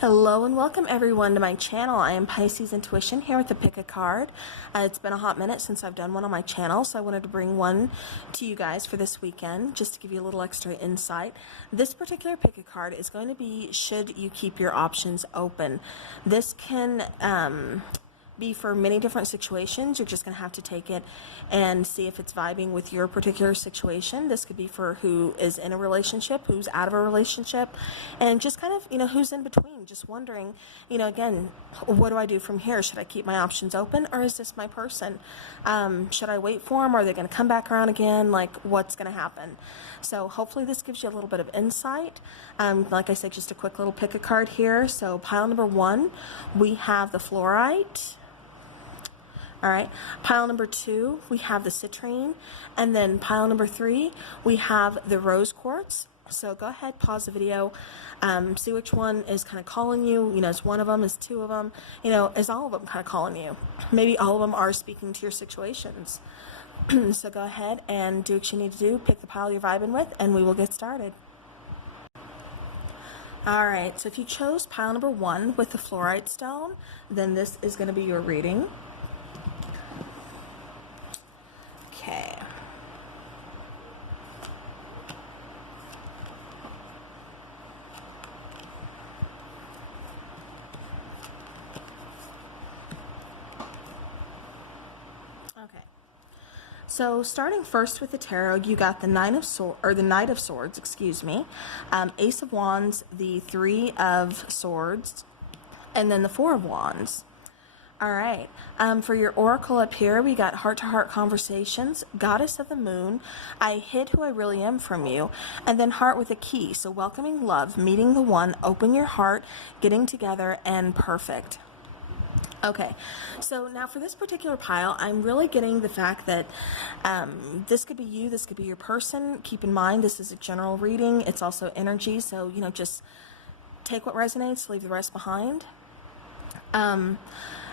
Hello and welcome everyone to my channel. I am Piscesintuition here with the pick a card. It's been a hot minute since I've done one on my channel, so I wanted to bring one to you guys for this weekend just to give you a little extra insight. This particular pick a card is going to be should you keep your options open. This can be for many different situations. You're just going to have to take it and see if it's vibing with your particular situation. This could be for who is in a relationship, who's out of a relationship, and just kind of, who's in between, just wondering, again, what do I do from here? Should I keep my options open, or is this my person? Should I wait for them? Are they going to come back around again? Like, what's going to happen? So hopefully this gives you a little bit of insight. Like I said, just a quick little pick a card here. So pile number 1, we have the Fluorite. All right, pile number 2, we have the Citrine, and then pile number 3, we have the rose quartz. So go ahead, pause the video, see which one is kind of calling you. Is one of them, is two of them, is all of them kind of calling you? Maybe all of them are speaking to your situations. So go ahead and do what you need to do, pick the pile you're vibing with, and we will get started. Alright, so if you chose pile number 1 with the Fluorite stone, then this is going to be your reading. Okay. So starting first with the tarot, you got the Knight of Swords, excuse me, Ace of Wands, the Three of Swords, and then the Four of Wands. All right, for your oracle up here, we got heart-to-heart conversations, goddess of the moon, I hid who I really am from you, and then heart with a key. So welcoming love, meeting the one, open your heart, getting together, and perfect. Okay, so now for this particular pile, I'm really getting the fact that this could be you, this could be your person. Keep in mind, this is a general reading. It's also energy, so, just take what resonates, leave the rest behind.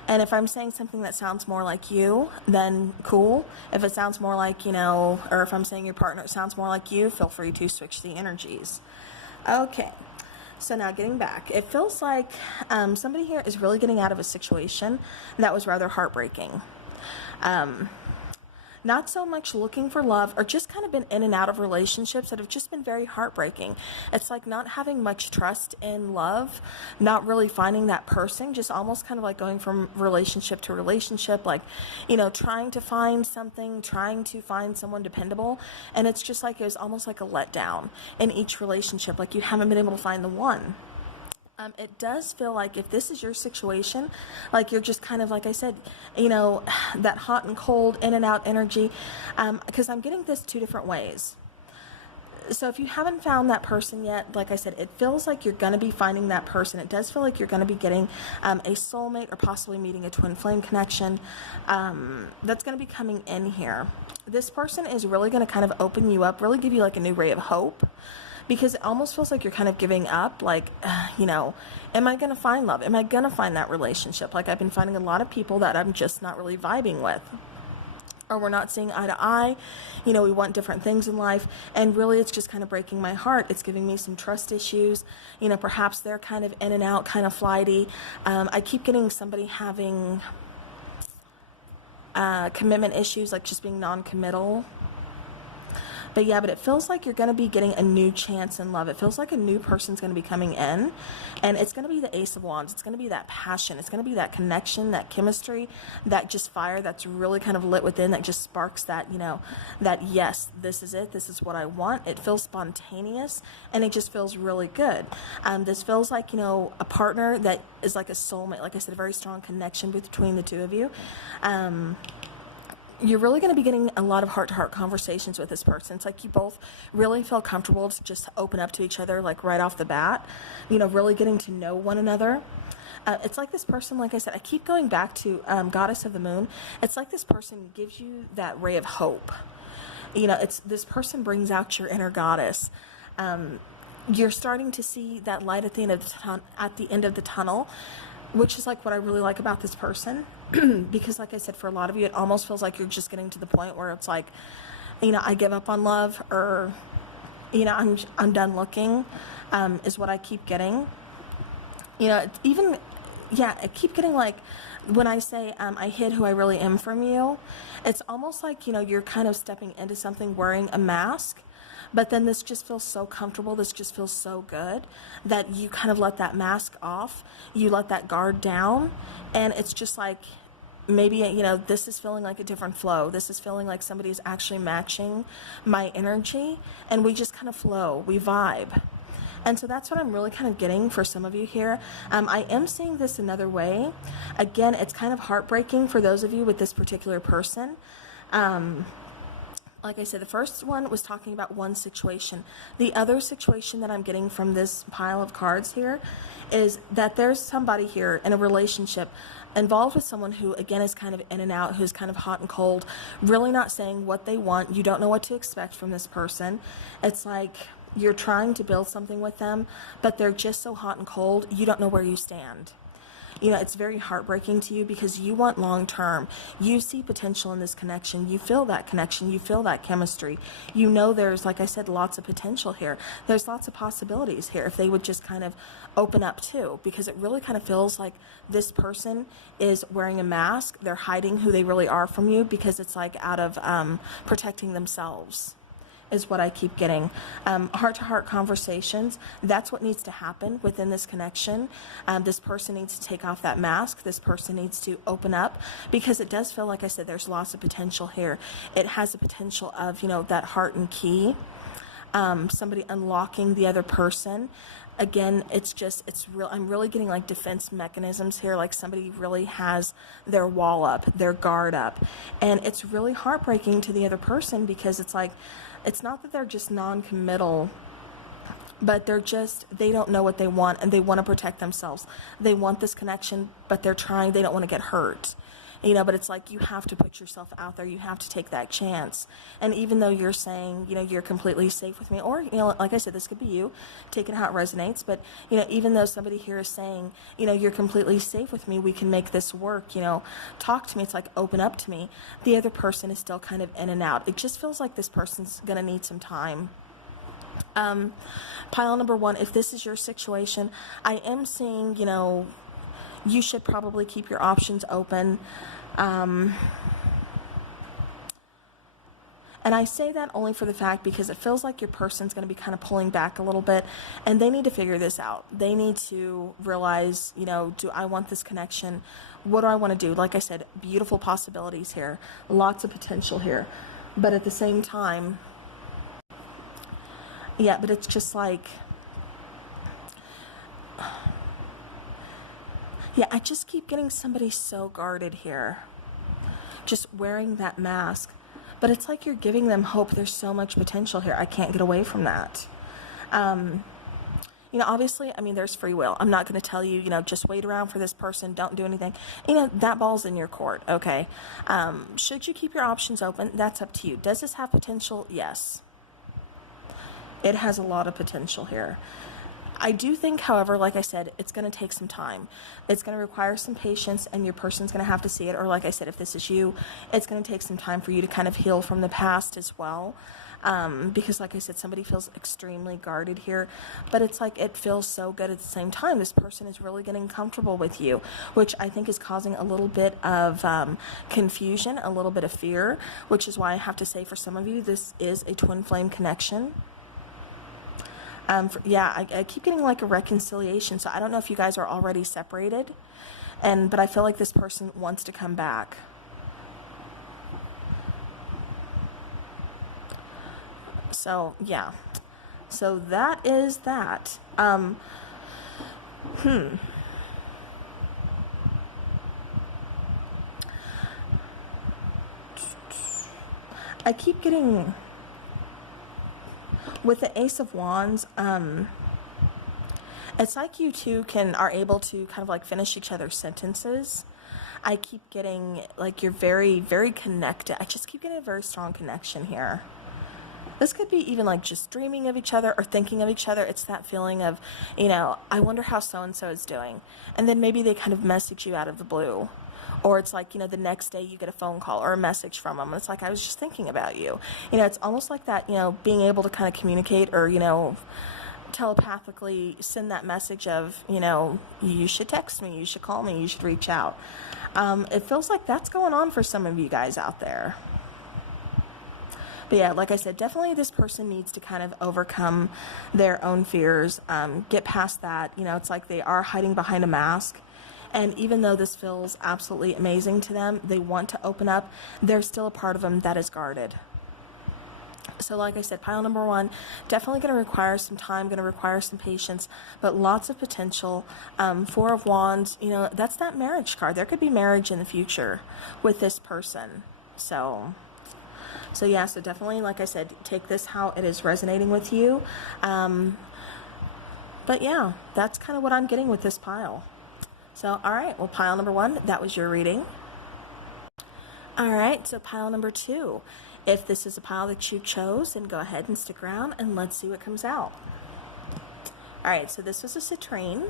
And if I'm saying something that sounds more like you, then cool. If it sounds more like, or if I'm saying your partner, it sounds more like you, feel free to switch the energies. Okay. So now getting back, it feels like somebody here is really getting out of a situation that was rather heartbreaking. Not so much looking for love, or just kind of been in and out of relationships that have just been very heartbreaking. It's like not having much trust in love, not really finding that person, just almost kind of like going from relationship to relationship, like, trying to find something, trying to find someone dependable. And it's just like it was almost like a letdown in each relationship, like you haven't been able to find the one. It does feel like if this is your situation, like you're just kind of, like I said, that hot and cold, in and out energy, because I'm getting this 2 different ways. So if you haven't found that person yet, like I said, it feels like you're going to be finding that person. It does feel like you're going to be getting a soulmate, or possibly meeting a twin flame connection that's going to be coming in here. This person is really going to kind of open you up, really give you like a new ray of hope. Because it almost feels like you're kind of giving up, like, am I going to find love? Am I going to find that relationship? Like, I've been finding a lot of people that I'm just not really vibing with. Or we're not seeing eye to eye. We want different things in life. And really, it's just kind of breaking my heart. It's giving me some trust issues. Perhaps they're kind of in and out, kind of flighty. I keep getting somebody having commitment issues, like just being non-committal. But yeah, but it feels like you're going to be getting a new chance in love. It feels like a new person's going to be coming in, and it's going to be the Ace of Wands. It's going to be that passion. It's going to be that connection, that chemistry, that just fire that's really kind of lit within, that just sparks that, that yes, this is it. This is what I want. It feels spontaneous, and it just feels really good. This feels like, a partner that is like a soulmate. Like I said, a very strong connection between the two of you. You're really going to be getting a lot of heart-to-heart conversations with this person. It's like you both really feel comfortable to just open up to each other, like right off the bat, really getting to know one another. It's like this person, like I said, I keep going back to Goddess of the Moon. It's like this person gives you that ray of hope. This person brings out your inner goddess. You're starting to see that light at the end of the tunnel, which is like what I really like about this person. Because like I said, for a lot of you, it almost feels like you're just getting to the point where it's like, I give up on love, or I'm done looking, is what I keep getting. You know, it's even, yeah, I keep getting like, when I say I hid who I really am from you, it's almost like, you know, you're kind of stepping into something wearing a mask, but then this just feels so comfortable, this just feels so good that you kind of let that mask off, you let that guard down, and it's just like, maybe, you know, this is feeling like a different flow. This is feeling like somebody's actually matching my energy, and we just kind of flow, we vibe. And so that's what I'm really kind of getting for some of you here. I am seeing this another way. Again, it's kind of heartbreaking for those of you with this particular person. Like I said, the first one was talking about one situation. The other situation that I'm getting from this pile of cards here is that there's somebody here in a relationship involved with someone who, again, is kind of in and out, who's kind of hot and cold, really not saying what they want. You don't know what to expect from this person. It's like you're trying to build something with them, but they're just so hot and cold, you don't know where you stand. You know, it's very heartbreaking to you because you want long term. You see potential in this connection. You feel that connection. You feel that chemistry. You know there's, like I said, lots of potential here. There's lots of possibilities here if they would just kind of open up too, because it really kind of feels like this person is wearing a mask. They're hiding who they really are from you because it's like out of protecting themselves, is what I keep getting. Heart-to-heart conversations, that's what needs to happen within this connection. This person needs to take off that mask. This person needs to open up, because it does feel, like I said, there's lots of potential here. It has the potential of, you know, that heart and key, somebody unlocking the other person. Again, it's just, it's real. I'm really getting like defense mechanisms here, like somebody really has their wall up, their guard up. And it's really heartbreaking to the other person because it's like, it's not that they're just non-committal, but they're just, they don't know what they want and they want to protect themselves. They want this connection, but they're trying, they don't want to get hurt. You know, but it's like you have to put yourself out there. You have to take that chance. And even though you're saying, you know, you're completely safe with me, or, you know, like I said, this could be you, take it how it resonates. But, you know, even though somebody here is saying, you know, you're completely safe with me, we can make this work, you know, talk to me. It's like, open up to me. The other person is still kind of in and out. It just feels like this person's going to need some time. Pile number one, if this is your situation, I am seeing, you know, you should probably keep your options open. And I say that only for the fact because it feels like your person's going to be kind of pulling back a little bit, and they need to figure this out. They need to realize, you know, do I want this connection? What do I want to do? Like I said, beautiful possibilities here, lots of potential here. But at the same time, yeah, but it's just like, yeah, I just keep getting somebody so guarded here, just wearing that mask. But it's like you're giving them hope. There's so much potential here. I can't get away from that. You know, obviously, I mean, there's free will. I'm not going to tell you, you know, just wait around for this person. Don't do anything. You know, that ball's in your court, okay? Should you keep your options open? That's up to you. Does this have potential? Yes. It has a lot of potential here. I do think, however, like I said, it's going to take some time. It's going to require some patience, and your person's going to have to see it. Or like I said, if this is you, it's going to take some time for you to kind of heal from the past as well. Because like I said, somebody feels extremely guarded here, but it's like it feels so good at the same time. This person is really getting comfortable with you, which I think is causing a little bit of confusion, a little bit of fear, which is why I have to say for some of you, this is a twin flame connection. I keep getting like a reconciliation, so I don't know if you guys are already separated, but I feel like this person wants to come back. So, yeah. So that is that. I keep getting... With the Ace of Wands, it's like you two are able to kind of like finish each other's sentences. I keep getting like you're very, very connected. I just keep getting a very strong connection here. This could be even like just dreaming of each other or thinking of each other. It's that feeling of, you know, I wonder how so-and-so is doing. And then maybe they kind of message you out of the blue. Or it's like, you know, the next day you get a phone call or a message from them. And it's like, I was just thinking about you. You know, it's almost like that, you know, being able to kind of communicate or, you know, telepathically send that message of, you know, you should text me, you should call me, you should reach out. It feels like that's going on for some of you guys out there. But yeah, like I said, definitely this person needs to kind of overcome their own fears, get past that. You know, it's like they are hiding behind a mask. And even though this feels absolutely amazing to them, they want to open up, there's still a part of them that is guarded. So like I said, pile number one, definitely going to require some time, going to require some patience, but lots of potential. Four of Wands, you know, that's that marriage card. There could be marriage in the future with this person. So yeah, so definitely, like I said, take this how it is resonating with you. But yeah, that's kind of what I'm getting with this pile. So, all right, well, pile number one, that was your reading. All right, so pile number two. If this is a pile that you chose, then go ahead and stick around and let's see what comes out. All right, so this was a citrine.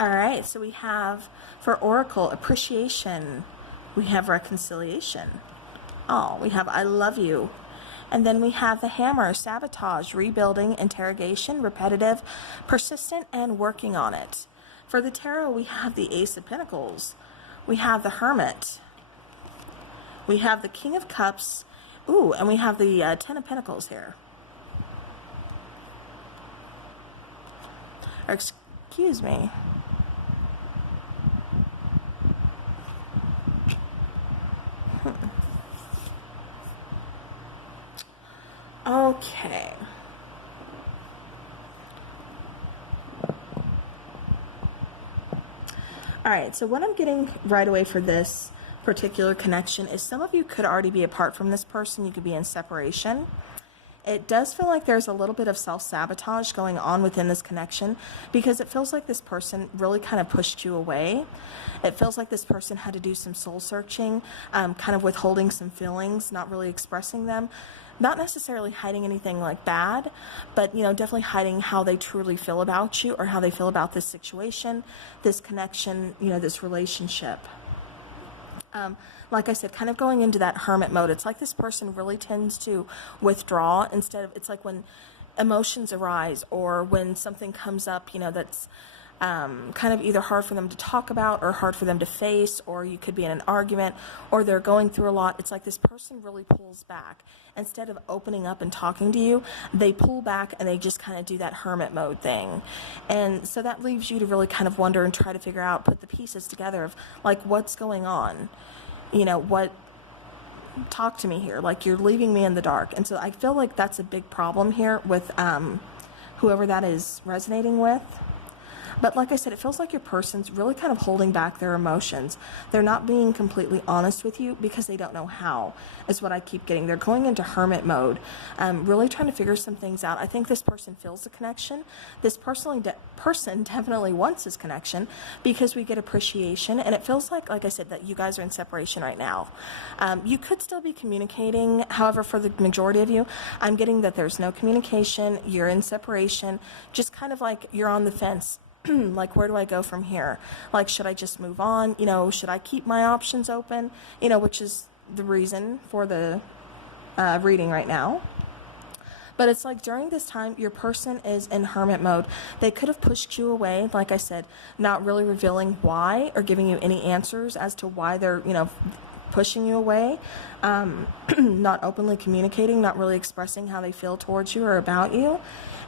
All right, so we have for Oracle, appreciation. We have reconciliation. Oh, we have I love you. And then we have the hammer, sabotage, rebuilding, interrogation, repetitive, persistent, and working on it. For the tarot, we have the Ace of Pentacles. We have the Hermit. We have the King of Cups. Ooh, and we have the Ten of Pentacles here. Or, excuse me. Okay. All right, so what I'm getting right away for this particular connection is some of you could already be apart from this person. You could be in separation. It does feel like there's a little bit of self-sabotage going on within this connection because it feels like this person really kind of pushed you away. It feels like this person had to do some soul searching, kind of withholding some feelings, not really expressing them. Not necessarily hiding anything like bad, but, you know, definitely hiding how they truly feel about you or how they feel about this situation, this connection, you know, this relationship. Like I said, kind of going into that hermit mode. It's like this person really tends to withdraw instead of, it's like when emotions arise or when something comes up, you know, that's kind of either hard for them to talk about or hard for them to face, or you could be in an argument or they're going through a lot. It's like this person really pulls back. Instead of opening up and talking to you, they pull back and they just kind of do that hermit mode thing. And so that leaves you to really kind of wonder and try to figure out, put the pieces together of like, what's going on? You know, talk to me here. Like, you're leaving me in the dark. And so I feel like that's a big problem here with whoever that is resonating with. But like I said, it feels like your person's really kind of holding back their emotions. They're not being completely honest with you because they don't know how, is what I keep getting. They're going into hermit mode, really trying to figure some things out. I think this person feels the connection. This person definitely wants this connection because we get appreciation. And it feels like I said, that you guys are in separation right now. You could still be communicating. However, for the majority of you, I'm getting that there's no communication. You're in separation, just kind of like you're on the fence. Like, where do I go from here? Like, should I just move on? You know, should I keep my options open? You know, which is the reason for the reading right now. But it's like during this time, your person is in hermit mode. They could have pushed you away, like I said, not really revealing why or giving you any answers as to why they're, you know, pushing you away, not openly communicating, not really expressing how they feel towards you or about you.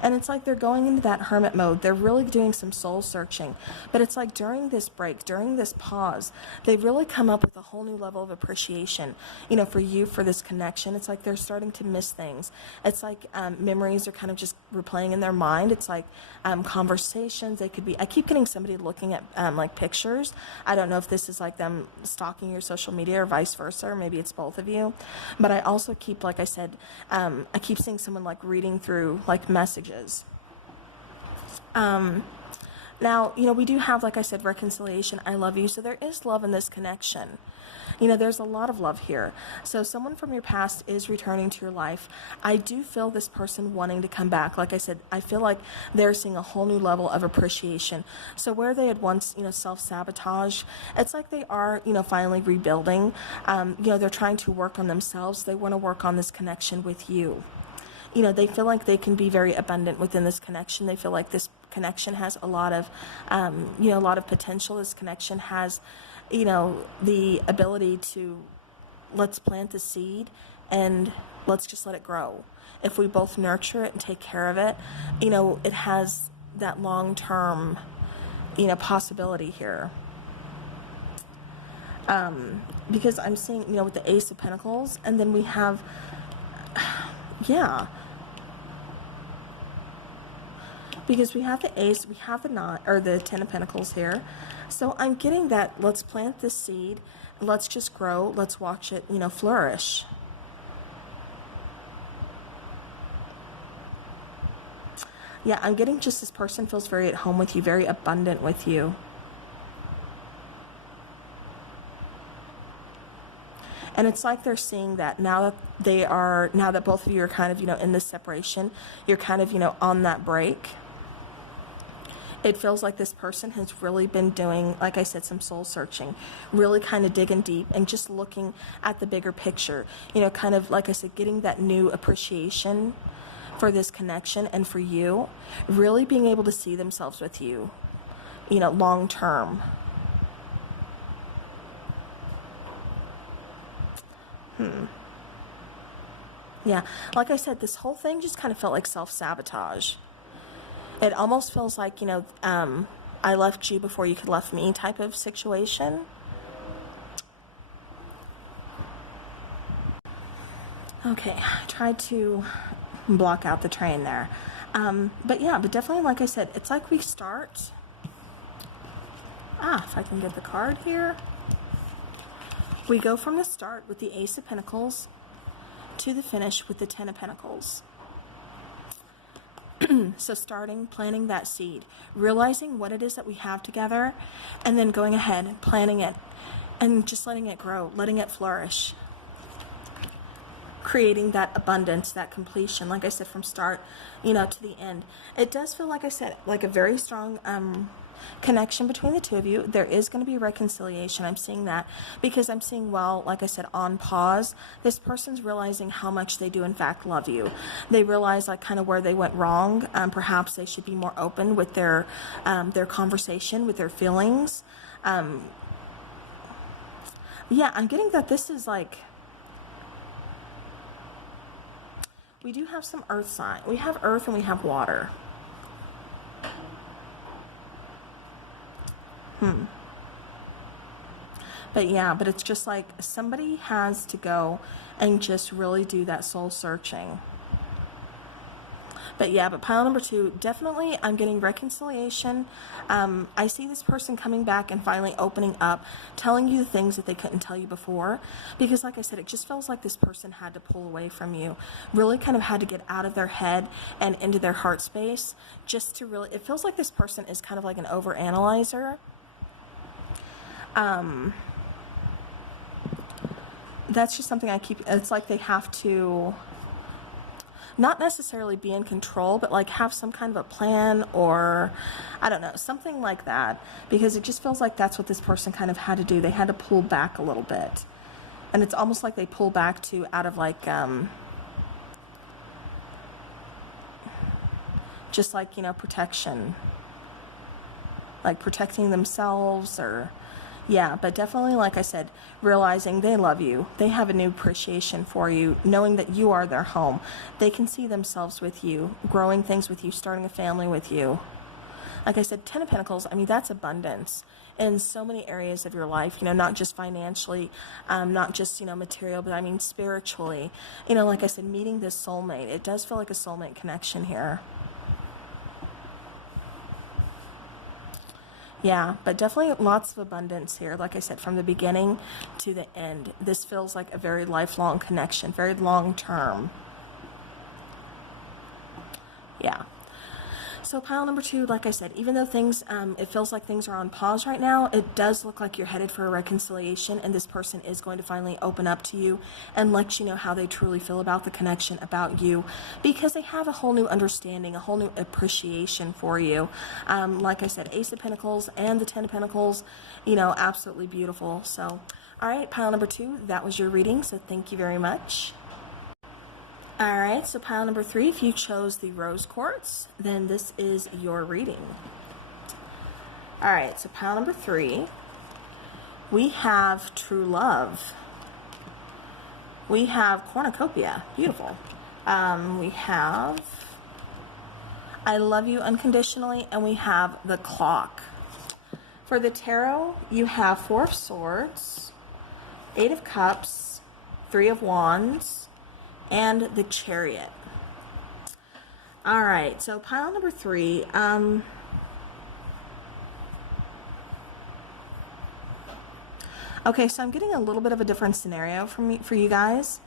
And it's like they're going into that hermit mode. They're really doing some soul searching. But it's like during this break, during this pause, they really come up with a whole new level of appreciation, you know, for you, for this connection. It's like they're starting to miss things. It's like memories are kind of just replaying in their mind. It's like conversations. They could be, I keep getting somebody looking at like pictures. I don't know if this is like them stalking your social media or vice versa, or maybe it's both of you. But I also keep, like I said, I keep seeing someone like reading through like messages. Now, you know, we do have, like I said, reconciliation, I love you. So there is love in this connection. You know, there's a lot of love here. So someone from your past is returning to your life. I do feel this person wanting to come back. Like I said, I feel like they're seeing a whole new level of appreciation. So where they had once, you know, self-sabotage, it's like they are, you know, finally rebuilding. You know, they're trying to work on themselves. They want to work on this connection with you. You know, they feel like they can be very abundant within this connection. They feel like this connection has a lot of, you know, a lot of potential. This connection has, you know, the ability to, let's plant the seed and let's just let it grow. If we both nurture it and take care of it, you know, it has that long-term, you know, possibility here. Because I'm seeing, you know, with the Ace of Pentacles, and then we have, yeah, because we have the Ace, we have the Nine, or the Ten of Pentacles here. So I'm getting that, let's plant this seed, let's just grow, let's watch it, you know, flourish. Yeah, I'm getting just this person feels very at home with you, very abundant with you. And it's like they're seeing that now that now that both of you are kind of, you know, in this separation, you're kind of, you know, on that break. It feels like this person has really been doing, like I said, some soul searching, really kind of digging deep and just looking at the bigger picture, you know, kind of, like I said, getting that new appreciation for this connection and for you, really being able to see themselves with you, you know, long term. Yeah, like I said, this whole thing just kind of felt like self-sabotage. It almost feels like, you know, I left you before you could left me type of situation. Okay, I tried to block out the train there. But yeah, but definitely, like I said, it's like we start. If I can get the card here. We go from the start with the Ace of Pentacles to the finish with the Ten of Pentacles. So starting, planting that seed, realizing what it is that we have together, and then going ahead, planting it, and just letting it grow, letting it flourish. Creating that abundance, that completion, like I said, from start, you know, to the end. It does feel, like I said, like a very strong connection between the two of you. There is going to be reconciliation. I'm seeing that because I'm seeing, well, like I said, on pause, this person's realizing how much they do in fact love you. They realize like kind of where they went wrong. Perhaps they should be more open with their conversation, with their feelings. Yeah, I'm getting that this is like, we do have some earth sign. We have earth and we have water. But yeah, but it's just like somebody has to go and just really do that soul searching. But yeah, but pile number two, definitely I'm getting reconciliation. I see this person coming back and finally opening up, telling you things that they couldn't tell you before. Because like I said, it just feels like this person had to pull away from you. Really kind of had to get out of their head and into their heart space. Just to really, it feels like this person is kind of like an overanalyzer. That's just something I keep, it's like they have to not necessarily be in control, but like have some kind of a plan, or I don't know, something like that, because it just feels like that's what this person kind of had to do. They had to pull back a little bit, and it's almost like they pull back to out of like just like, you know, protection, like protecting themselves, or yeah, but definitely, like I said, realizing they love you. They have a new appreciation for you, knowing that you are their home. They can see themselves with you, growing things with you, starting a family with you. Like I said, Ten of Pentacles, I mean, that's abundance in so many areas of your life, you know, not just financially, not just, you know, material, but I mean spiritually. You know, like I said, meeting this soulmate, it does feel like a soulmate connection here. Yeah, but definitely lots of abundance here. Like I said, from the beginning to the end, this feels like a very lifelong connection, very long term. Yeah. So pile number 2, like I said, even though things, it feels like things are on pause right now, it does look like you're headed for a reconciliation, and this person is going to finally open up to you and let you know how they truly feel about the connection, about you, because they have a whole new understanding, a whole new appreciation for you. Like I said, Ace of Pentacles and the 10 of Pentacles, you know, absolutely beautiful. So, all right, pile number 2, that was your reading, so thank you very much. Alright, so pile number 3, if you chose the rose quartz, then this is your reading. Alright, so pile number 3, we have true love. We have cornucopia, beautiful. We have I love you unconditionally, and we have the clock. For the tarot, you have 4 of swords, 8 of cups, 3 of wands, and the chariot. All right, so pile number 3. Okay, so I'm getting a little bit of a different scenario for you guys.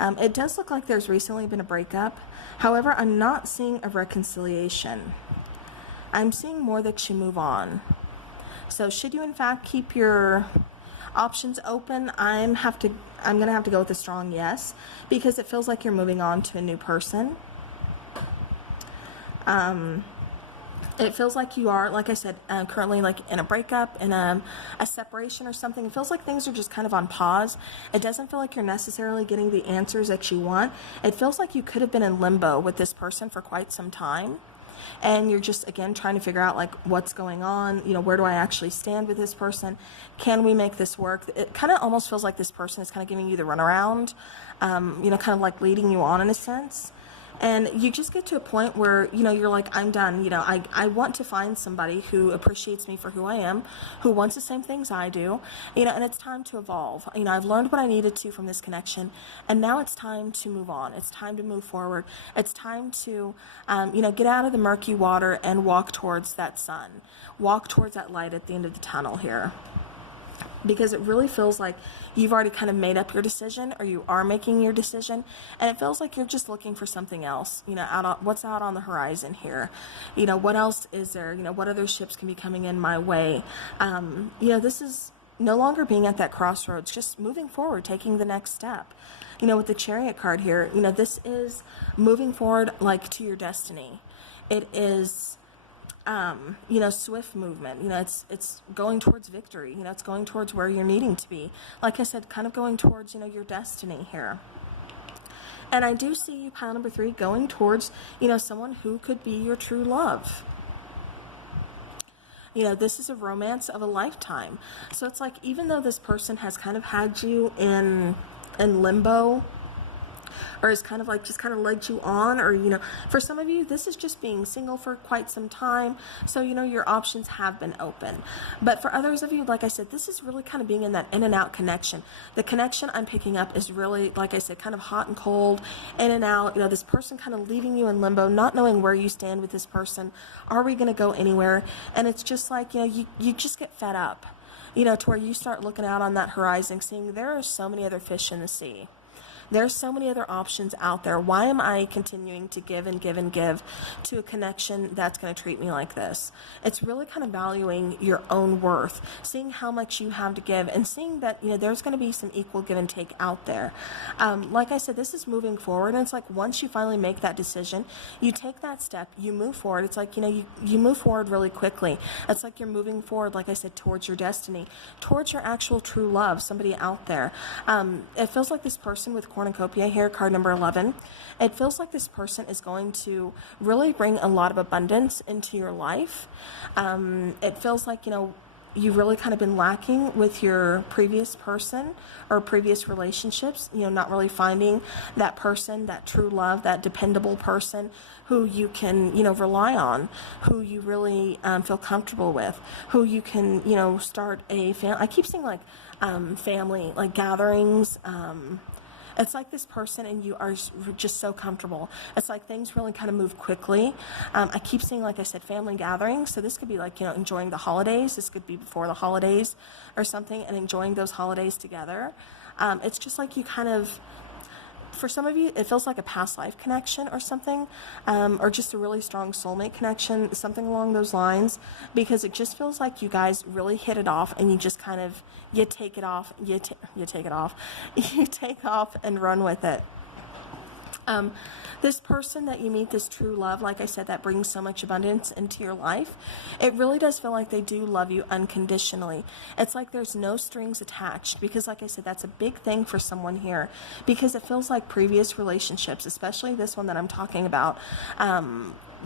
It does look like there's recently been a breakup. However, I'm not seeing a reconciliation. I'm seeing more that you move on. So should you in fact keep your options open, I'm gonna have to go with a strong yes, because it feels like you're moving on to a new person. It feels like you are, like I said, currently like in a breakup, in a separation or something. It feels like things are just kind of on pause. It doesn't feel like you're necessarily getting the answers that you want. It feels like you could have been in limbo with this person for quite some time. And you're just, again, trying to figure out, like, what's going on, you know, where do I actually stand with this person? Can we make this work? It kind of almost feels like this person is kind of giving you the runaround, you know, kind of like leading you on in a sense. And you just get to a point where, you know, you're like, I'm done. You know, I want to find somebody who appreciates me for who I am, who wants the same things I do, you know, and it's time to evolve. You know, I've learned what I needed to from this connection, and now it's time to move on. It's time to move forward. It's time to, you know, get out of the murky water and walk towards that sun, walk towards that light at the end of the tunnel here. Because it really feels like you've already kind of made up your decision, or you are making your decision, and it feels like you're just looking for something else, you know, what's out on the horizon here. You know, what else is there? You know, what other ships can be coming in my way? You know, this is no longer being at that crossroads, just moving forward, taking the next step. You know, with the Chariot card here, you know, this is moving forward, like, to your destiny. It is you know, swift movement. You know, it's going towards victory. You know, it's going towards where you're needing to be. Like I said, kind of going towards, you know, your destiny here. And I do see you, pile number 3, going towards, you know, someone who could be your true love. You know, this is a romance of a lifetime. So it's like, even though this person has kind of had you in limbo, or is kind of like just kind of led you on, or, you know, for some of you, this is just being single for quite some time. So, you know, your options have been open. But for others of you, like I said, this is really kind of being in that in and out connection. The connection I'm picking up is really, like I said, kind of hot and cold, in and out. You know, this person kind of leaving you in limbo, not knowing where you stand with this person. Are we going to go anywhere? And it's just like, you know, you just get fed up, you know, to where you start looking out on that horizon, seeing there are so many other fish in the sea. There's so many other options out there. Why am I continuing to give and give and give to a connection that's going to treat me like this? It's really kind of valuing your own worth, seeing how much you have to give, and seeing that, you know, there's going to be some equal give and take out there. Like I said, this is moving forward, and it's like once you finally make that decision, you take that step, you move forward. It's like, you know, you move forward really quickly. It's like you're moving forward, like I said, towards your destiny, towards your actual true love, somebody out there. It feels like this person with cornucopia here, card number 11, it feels like this person is going to really bring a lot of abundance into your life. It feels like, you know, you've really kind of been lacking with your previous person or previous relationships, you know, not really finding that person, that true love, that dependable person who you can, you know, rely on, who you really feel comfortable with, who you can, you know, start a family. I keep seeing like family, like gatherings. It's like this person and you are just so comfortable. It's like things really kind of move quickly. I keep seeing, like I said, family gatherings. So this could be like, you know, enjoying the holidays. This could be before the holidays or something, and enjoying those holidays together. It's just like you kind of, For some of you, it feels like a past life connection or something, or just a really strong soulmate connection, something along those lines, because it just feels like you guys really hit it off, and you just kind of, you take it off, you take it off, you take off and run with it. This person that you meet, this true love, like I said, that brings so much abundance into your life, it really does feel like they do love you unconditionally. It's like there's no strings attached, because like I said, that's a big thing for someone here, because it feels like previous relationships, especially this one that I'm talking about,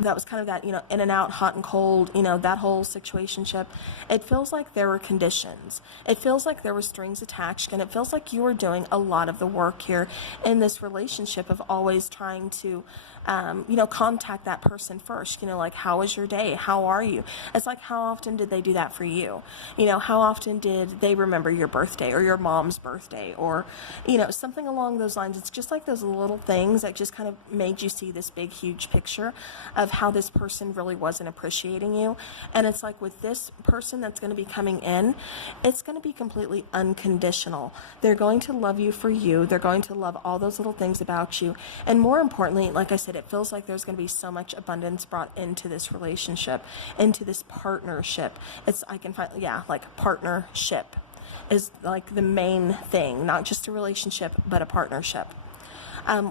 that was kind of that, in and out, hot and cold, that whole situationship. It feels like there were conditions. It feels like there were strings attached, and it feels like you were doing a lot of the work here in this relationship of always trying to, contact that person first. Like, how was your day? How are you? It's like, how often did they do that for you? How often did they remember your birthday or your mom's birthday, or, something along those lines? It's just like those little things that just kind of made you see this big, huge picture of how this person really wasn't appreciating you. And it's like with this person that's going to be coming in, it's going to be completely unconditional. They're going to love you for you. They're going to love all those little things about you. And more importantly, like I said, it feels like there's going to be so much abundance brought into this relationship, into this partnership. Like partnership is like the main thing, not just a relationship, but a partnership.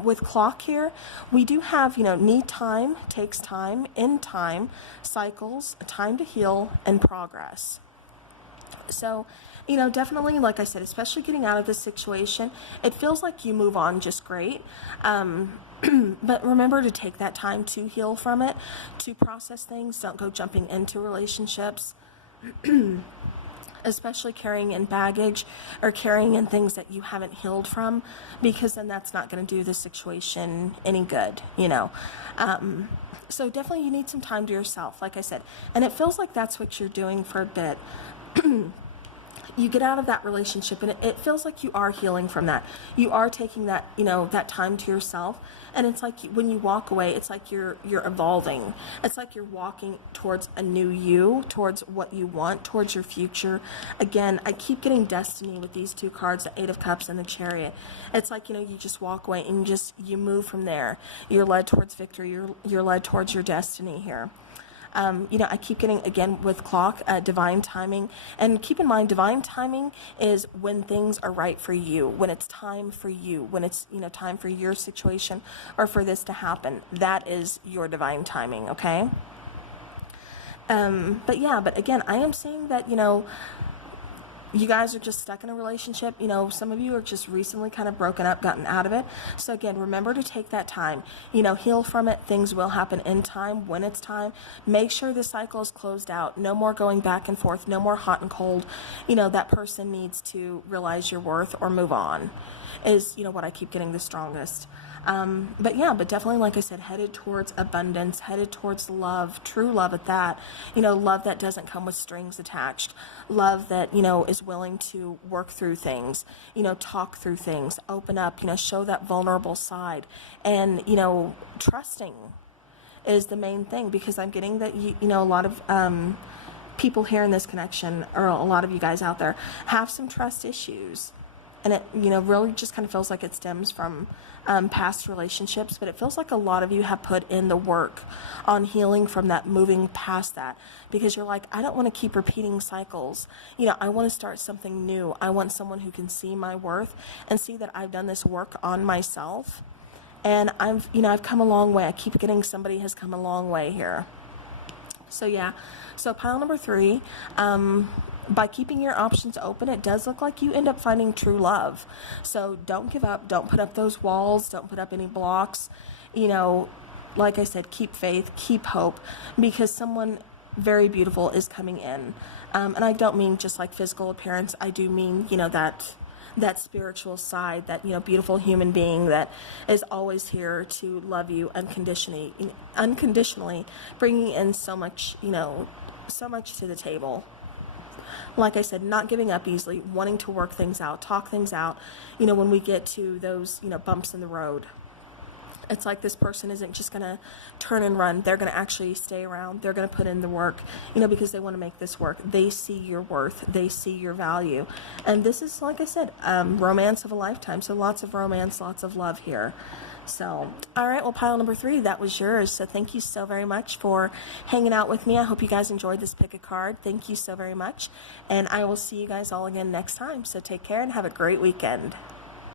With clock here, we do have, need time, takes time, in time, cycles, time to heal, and progress. So, definitely, like I said, especially getting out of this situation, it feels like you move on just great. But remember to take that time to heal from it, to process things. Don't go jumping into relationships. Especially carrying in baggage or carrying in things that you haven't healed from, because then that's not going to do the situation any good, So definitely you need some time to yourself, like I said, and it feels like that's what you're doing for a bit. You get out of that relationship, and it feels like you are healing from that. You are taking that, that time to yourself. And it's like when you walk away, it's like you're evolving. It's like you're walking towards a new you, towards what you want, towards your future. Again, I keep getting destiny with these two cards, the Eight of Cups and the Chariot. It's like, you just walk away and you move from there. You're led towards victory. You're led towards your destiny here. I keep getting, again, with clock, divine timing. And keep in mind, divine timing is when things are right for you, when it's time for you, when it's, time for your situation or for this to happen. That is your divine timing, okay? But again, I am saying that, you guys are just stuck in a relationship. Some of you are just recently kind of broken up, gotten out of it. So again, remember to take that time, heal from it. Things will happen in time, when it's time. Make sure the cycle is closed out. No more going back and forth. No more hot and cold. That person needs to realize your worth or move on is, what I keep getting the strongest. But definitely, like I said, headed towards abundance, headed towards love, true love at that, love that doesn't come with strings attached, love that, is willing to work through things, talk through things, open up, show that vulnerable side, and, trusting is the main thing, because I'm getting that, a lot of, people here in this connection, or a lot of you guys out there, have some trust issues. And it, really just kind of feels like it stems from past relationships, but it feels like a lot of you have put in the work on healing from that, moving past that, because you're like, I don't want to keep repeating cycles. I want to start something new. I want someone who can see my worth and see that I've done this work on myself. And I've come a long way. I keep getting somebody has come a long way here. So pile number 3, by keeping your options open, it does look like you end up finding true love. So don't give up. Don't put up those walls. Don't put up any blocks. Like I said, keep faith, keep hope, because someone very beautiful is coming in. And I don't mean just like physical appearance. I do mean, that spiritual side, that, beautiful human being that is always here to love you unconditionally, bringing in so much to the table. Like I said, not giving up easily, wanting to work things out, talk things out, when we get to those, bumps in the road. It's like this person isn't just going to turn and run. They're going to actually stay around. They're going to put in the work, you know, because they want to make this work. They see your worth. They see your value. And this is, like I said, romance of a lifetime. So lots of romance, lots of love here. So, all right, well, pile number 3, that was yours. So thank you so very much for hanging out with me. I hope you guys enjoyed this pick a card. Thank you so very much. And I will see you guys all again next time. So take care and have a great weekend.